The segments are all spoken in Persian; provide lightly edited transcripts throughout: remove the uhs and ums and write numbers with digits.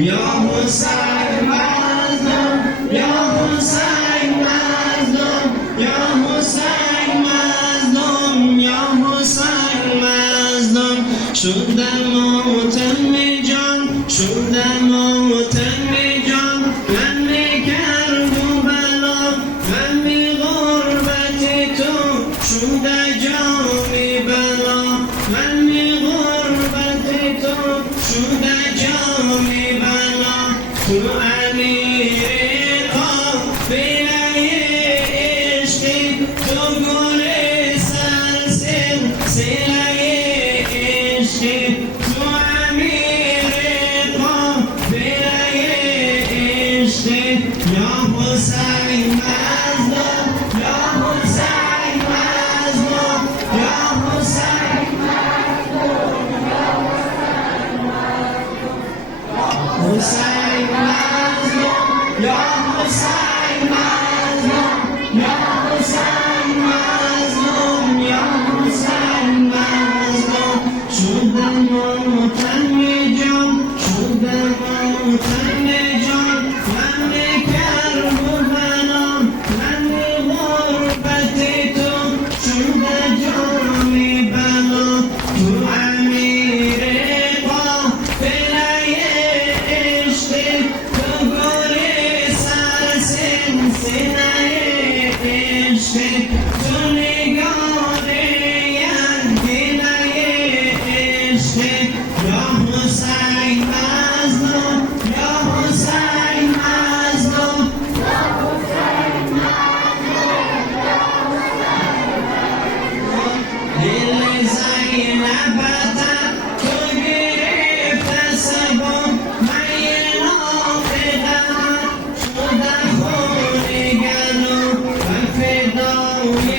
یا حسین مظلوم یا حسین مظلوم یا حسین مظلوم یا حسین مظلوم شدم ماتم جان شدم ماتم جان من می کربلا من می غربت تو شده جامی بلا من می غربت تو شده جامی بلا تو امیر قافله عشقی تو گل سلسله عشقی تو امیر قافله عشقی یا حسین مظلوم یا حسین مظلوم یا حسین حسین مظلوم یا حسین مظلوم یا حسین مظلوم یا حسین مظلوم شدم ماتم جان شدم ماتم جان من کربلا من غربت تو شده جامی بلا تو امیر قافله عشقی تو گل سلسله عشقی تو نگار دل عشقی یا حسین مظلوم یا حسین مظلوم دل زینبتم تو گرفته سبب من یه نافقم شدم خونگرم و فدای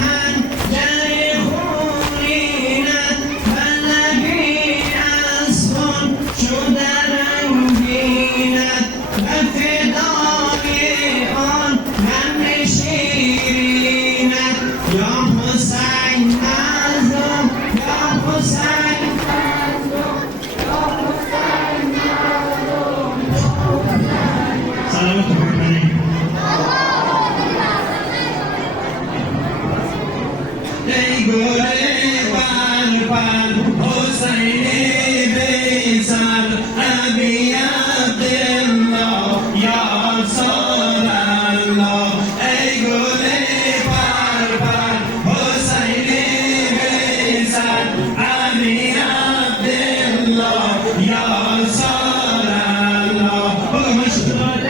حنجر خونینت و لبی از خون شده رنگینت و فدای آن من شیرینت یا حسین مظلوم یا حسین سلامت بکنید ای گل بلبل حسین بیسر ابی عبدالله یا رسول الله ای گل بلبل حسین بیسر ابی عبدالله یا رسول الله بگو مشکل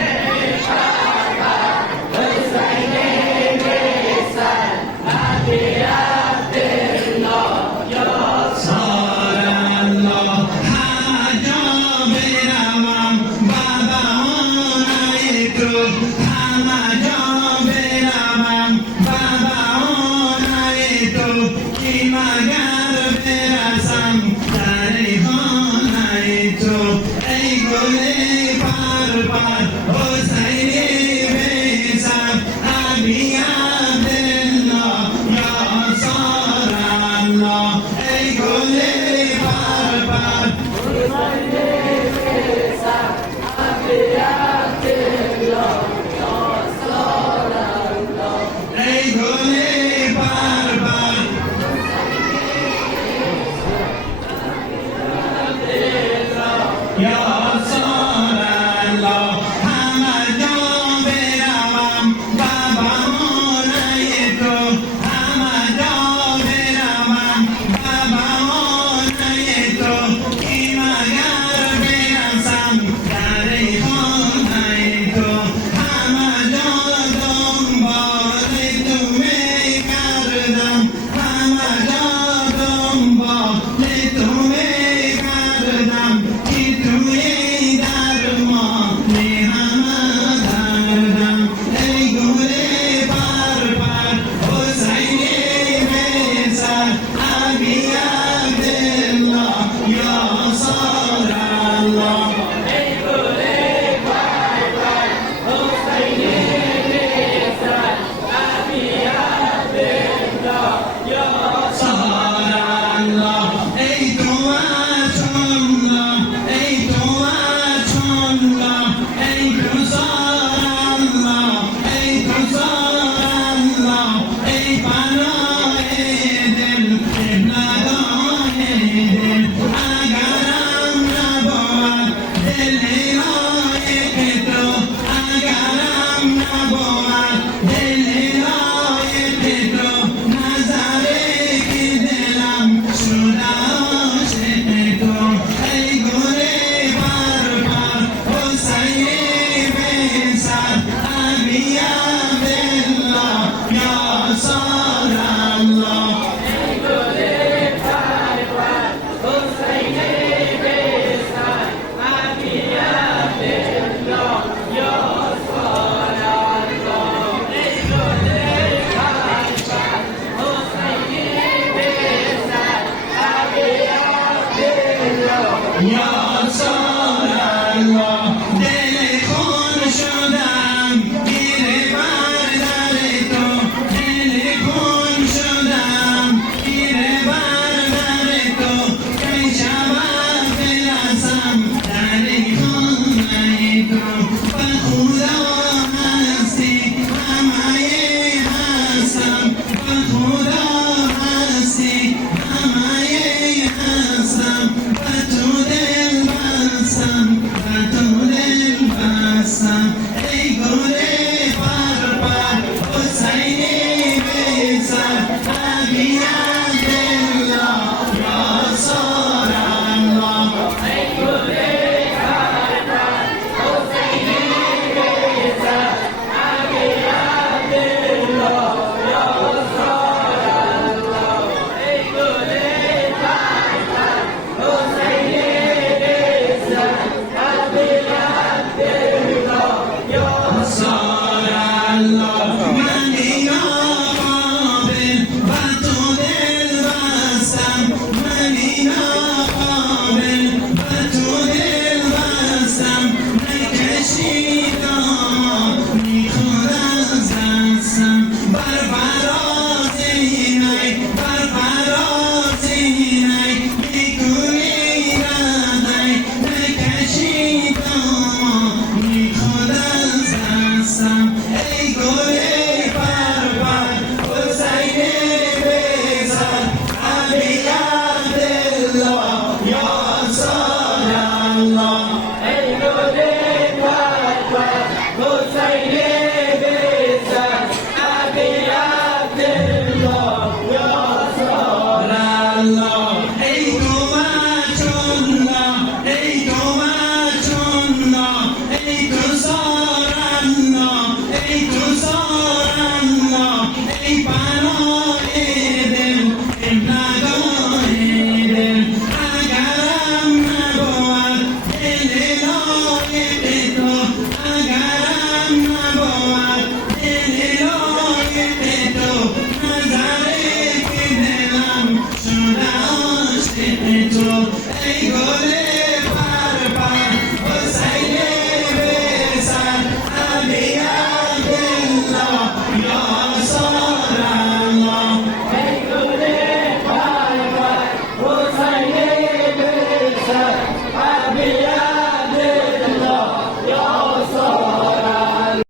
ညာ